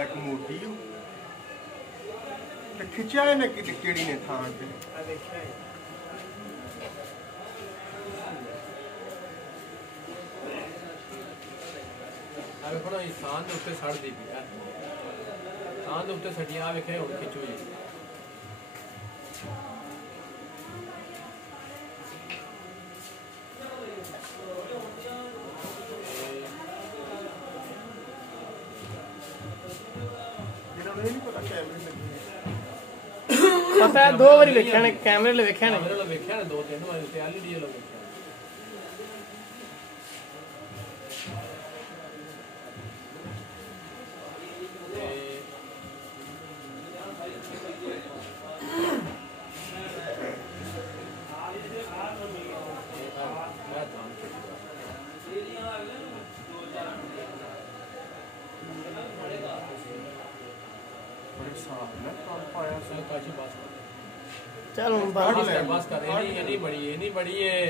एक मोटी खिंचा है ना कि केड़ी ने था पे अबे थोड़ा इंसान दे उत्ते सड़ दी पई यार इंसान दे उत्ते सटियां वेखे हुण खिचो जी पता है 2 बारी वेख्या ने कैमरे ले वेख्या ने वेख्या ने 2-3 बारी ते एलईडी लो वेख्या चल बस कर ये नहीं बड़ी है